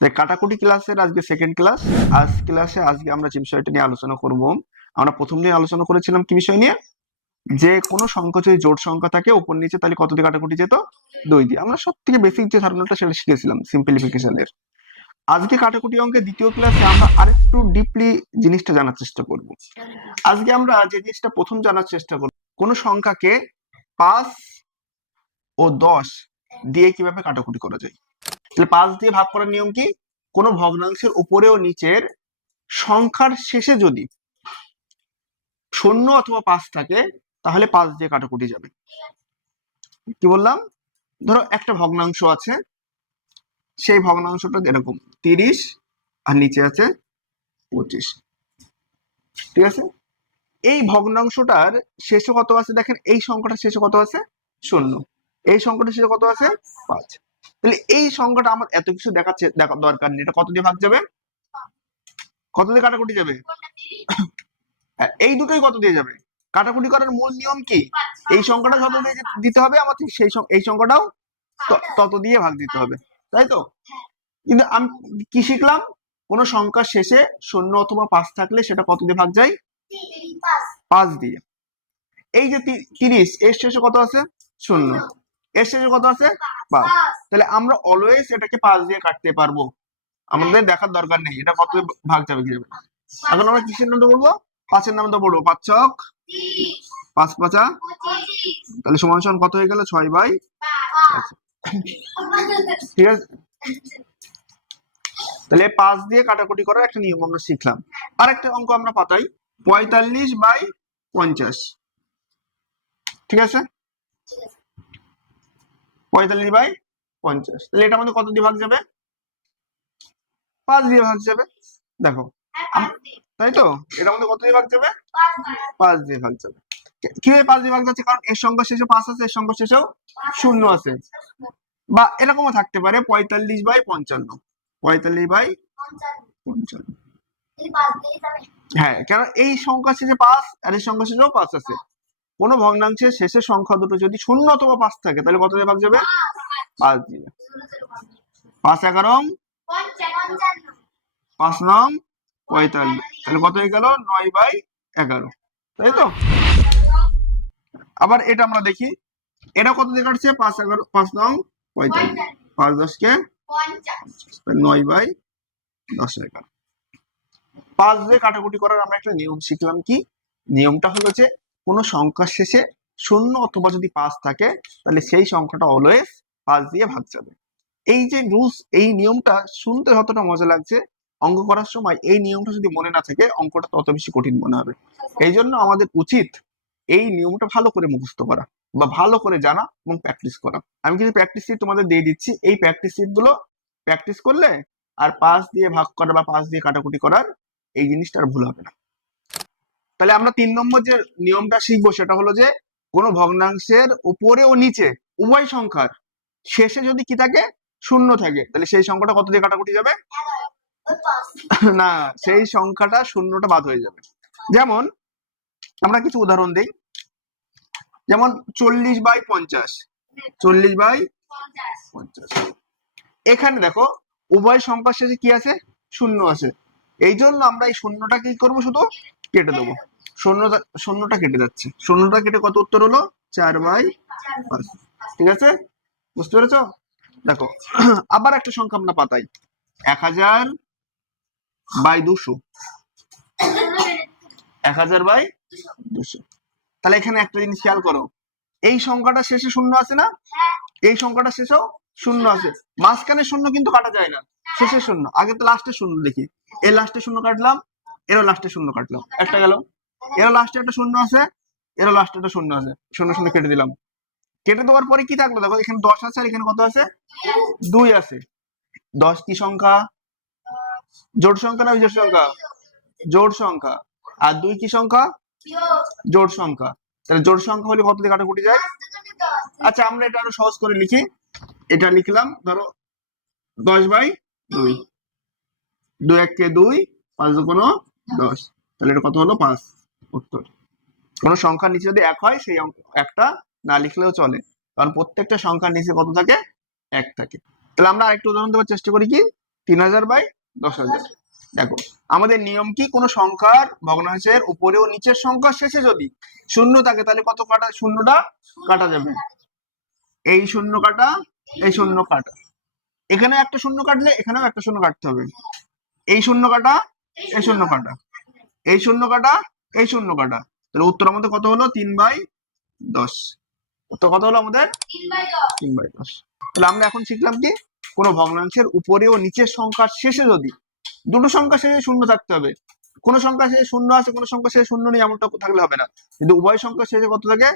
তাই কাটাকুটি ক্লাসের আজকে সেকেন্ড ক্লাস আজ ক্লাসে আজকে আমরা যে বিষয়টা নিয়ে আলোচনা করব, আমরা প্রথম দিন আলোচনা করেছিলাম কি বিষয় নিয়ে? যে কোনো সংখ্যা যদি জোট সংখ্যা থাকে, উপর নিচে তাহলে কত দিয়ে কাটাকুটি যেত? দুই দিয়ে। আমরা সব থেকে বেসিক যে ধারণাটা সেটা শিখেছিলাম সিম্পলিফিকেশনের আজকে কাটাকুটি অঙ্কের দ্বিতীয় ক্লাসে আমরা আরেকটু ডিপলি জিনিসটা জানার চেষ্টা করব। আজকে আমরা যে জিনিসটা প্রথম জানার চেষ্টা করব, কোন সংখ্যাকে পাঁচ ও দশ দিয়ে কীভাবে কাটাকুটি করা যায়? তাহলে পাঁচ দিয়ে ভাগ করার নিয়ম কি? কোনো ভগ্নাংশের উপরে ও নিচের সংখ্যার শেষে যদি শূন্য অথবা পাঁচ থাকে, তাহলে পাঁচ দিয়ে কাটাকুটি যাবে। কি বললাম? ধরো একটা ভগ্নাংশ আছে, সেই ভগ্নাংশটা এরকম, তিরিশ আর নিচে আছে পঁচিশ। ঠিক আছে? এই ভগ্নাংশটার শেষে কত আছে দেখেন? এই সংখ্যাটা শেষে কত আছে? শূন্য। এই সংখ্যাটা শেষে কত আছে? পাঁচ। তাহলে এই সংখ্যাটা আমার এত কিছু দেখাচ্ছে দেখা দরকার নেই। এটা কত দিয়ে ভাগ যাবে? কত দিয়ে কাটাকুটি যাবে? হ্যাঁ, এই দুটোই কত দিয়ে যাবে? কাটাকুটি করার মূল নিয়ম কি? এই সংখ্যাটা যত দিয়ে দিতে হবে আমার ঠিক সেই এই সংখ্যাটাও তত দিয়ে ভাগ দিতে হবে। তাই তো? কিন্তু আমি কি শিখলাম? কোন সংখ্যার শেষে শূন্য অথবা পাঁচ থাকলে সেটা কত দিয়ে ভাগ যায়? পাঁচ দিয়ে। এই যে তিরিশ এর শেষে কত আছে? শূন্য। এর শেষে কত আছে? পাঁচ তাহলে আমরা অলওয়েজ এটাকে পাঁচ দিয়ে কাটতে পারব। আমাদের দেখার দরকার নেই। এটা কত ভাগ যাবে কি যাবে এখন আমরা কিসের নামটা বলব? পাঁচের নামটা বলব। পাঁচ ছক পাঁচ পাঁচা? তাহলে সমান সমান কত হয়ে গেল? ছয় বাই ঠিক আছে? তাহলে পাঁচ দিয়ে কাটাকুটি করার একটা নিয়ম আমরা শিখলাম। আর একটা অঙ্ক আমরা পাতাই। পঁয়তাল্লিশ বাই পঞ্চাশ। ঠিক আছে? পঁয়তাল্লিশ বাই পঞ্চাশ। তাহলে এটা আমাদের কত দিয়ে ভাগ যাবে? পাঁচ দিয়ে ভাগ যাবে। দেখো তাই তো? এটা আমাদের কত দিয়ে ভাগ যাবে? পাঁচ দিয়ে ভাগ যাবে। কীভাবে পাঁচ দিয়ে ভাগ যাচ্ছে? কারণ এর সংখ্যা শেষে পাঁচ আছে, এর সংখ্যা শেষেও শূন্য আছে। বা এরকমও থাকতে পারে, পঁয়তাল্লিশ বাই পঞ্চান্ন। পঁয়তাল্লিশ বাই পঞ্চান্ন। হ্যাঁ কারণ এই সংখ্যা শেষে পাঁচ আর এই সংখ্যা শেষেও পাঁচ আছে। কোন ভগ্নাংশের শেষের সংখ্যা দুটো যদি শূন্য অথবা পাঁচ থাকে, তাহলে কত দিয়ে ভাগ যাবে? পাঁচ দিয়ে। পাঁচ এগারো পাঁচ নং পঁয়তাল্লিশ। তাহলে কত হয়ে গেল? নয় বাই এগারো। তাই তো? আবার এটা আমরা দেখি। এটা কত দিয়ে কাটছে? পাঁচ এগারো, পাঁচ নং পঁয়তাল্লিশ। পাঁচ দশকে নয় বাই দশ এগারো। পাঁচ দিয়ে কাটাকুটি করার আমরা একটা নিয়ম শিখলাম কি? নিয়মটা হলো যে কোনো সংখ্যার শেষে শূন্য অথবা যদি পাঁচ থাকে, তাহলে সেই সংখ্যাটা অলওয়েজ পাঁচ দিয়ে ভাগ যাবে। এই যে রুলস এই নিয়মটা শুনতে যতটা মজা লাগছে, অঙ্ক করার সময় এই নিয়মটা যদি মনে না থাকে, অঙ্কটা তত বেশি কঠিন মনে হবে। এই জন্য আমাদের উচিত এই নিয়মটা ভালো করে মুখস্থ করা বা ভালো করে জানা এবং প্র্যাকটিস করা। আমি কিছু প্র্যাকটিস সিট তোমাদের দিয়ে দিচ্ছি। এই প্র্যাকটিস সিটগুলো প্র্যাকটিস করলে আর পাঁচ দিয়ে ভাগ করা বা পাঁচ দিয়ে কাটাকুটি করার এই জিনিসটা আর ভুল হবে না। তাহলে আমরা তিন নম্বর যে নিয়মটা শিখব সেটা হলো যে কোনো ভগ্নাংশের উপরে ও নিচে উভয় সংখ্যার শেষে যদি কি থাকে? শূন্য থাকে। তাহলে সেই সংখ্যাটা কত দিয়ে কাটাকুটি যাবে? না, সেই সংখ্যাটা শূন্যটা বাদ হয়ে যাবে। যেমন আমরা কিছু উদাহরণ দিই। যেমন চল্লিশ বাই পঞ্চাশ। চল্লিশ বাই পঞ্চাশ। এখানে দেখো উভয় সংখ্যার শেষে কি আছে? শূন্য আছে। এই জন্য আমরা এই শূন্যটা কি করব শুধু? কেটে দেবো। শূন্যটা শূন্যটা কেটে যাচ্ছে। শূন্যটা কেটে কত উত্তর হলো? চার বাই ঠিক আছে? বুঝতে পেরেছ? দেখো, আবার একটা সংখ্যা আমরা পাতাই। এক হাজার বাই দুশো। এক হাজার বাই দুশো। তাহলে এখানে একটা জিনিস খেয়াল করো। এই সংখ্যাটা শেষে শূন্য আছে না? এই সংখ্যাটা শেষেও শূন্য আছে। মাঝখানে শূন্য কিন্তু কাটা যায় না। শেষে শূন্য। আগে তো লাস্টে শূন্য দেখি। এর লাস্টে শূন্য কাটলাম। এরও লাস্টে শূন্য কাটলাম একটা গেল। এরও লাস্টে একটা শূন্য আছে, এরও লাস্টে একটা শূন্য আছে। শূন্য শূন্য কেটে দিলাম। কেটে দেওয়ার পরে কি থাকল? দেখো, এখানে দশ আছে আর এখানে কত আছে? দুই আছে। দশ কি সংখ্যা? জোড় সংখ্যা না বিজোড় সংখ্যা? জোড় সংখ্যা। আর দুই কি সংখ্যা? জোড় সংখ্যা। তাহলে জোড় সংখ্যা হলে কত দিয়ে কাটাকুটি যায়? আচ্ছা আমরা এটা আরও সহজ করে লিখি। এটা লিখলাম, ধরো, দশ বাই দুই। দুই এক কে দুই, পাঁচ দুগুণ দশ। তাহলে এটা কত হলো? পাঁচ। উত্তর। কোন সংখ্যার নিচে যদি এক হয়, সেই একটা না লিখলেও চলে। কারণ প্রত্যেকটা সংখ্যার নিচে কত থাকে? এক থাকে। তাহলে আমরা আরেকটু উদাহরণ দেওয়ার চেষ্টা করি কি? তিন হাজার বাই দশ হাজার। দেখো, আমাদের নিয়ম কি? কোনো সংখ্যার ভগ্নাংশের উপরে ও নিচের সংখ্যার শেষে যদি শূন্য থাকে, তাহলে কত কাটা শূন্যটা কাটা যাবে। এই শূন্য কাটা, এই শূন্য কাটা। এখানে একটা শূন্য কাটলে এখানেও একটা শূন্য কাটতে হবে। এই শূন্য কাটা এই শূন্য কাটা। এই শূন্য কাটা এই শূন্য কাটা। তাহলে উত্তর আমাদের কত হলো? তিন বাই দশ। উত্তর কত হলো আমাদের? তিন বাই দশ। তাহলে আমরা এখন শিখলাম কি? কোনো ভগ্নাংশের উপরে ও নিচের সংখ্যার শেষে যদি দুটো সংখ্যা শেষে শূন্য থাকতে হবে কোনো সংখ্যা শেষে শূন্য আছে কোনো সংখ্যা শেষে শূন্য নেই এমনটা থাকলে হবে না। কিন্তু উভয় সংখ্যা শেষে কত থাকে?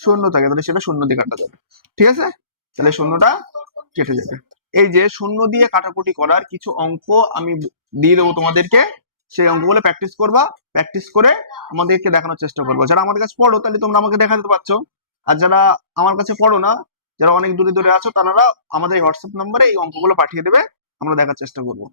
শূন্য থাকে তাহলে সেটা শূন্য দিয়ে কাটা যাবে। ঠিক আছে? তাহলে শূন্যটা কেটে যাবে। এই যে শূন্য দিয়ে কাটাকুটি করার কিছু অঙ্ক আমি দিয়ে দেবো তোমাদেরকে। সেই অঙ্কগুলো প্র্যাকটিস করবা প্র্যাকটিস করে আমাদেরকে দেখানোর চেষ্টা করব। যারা আমাদের কাছে পড়ো, তাহলে তোমরা আমাকে দেখাতে পারছ। আর যারা আমার কাছে পড়ো না, যারা অনেক দূরে দূরে আছো, তারা আমাদের হোয়াটসঅ্যাপ নম্বরে এই অঙ্কগুলো পাঠিয়ে দেবে, আমরা দেখার চেষ্টা করব।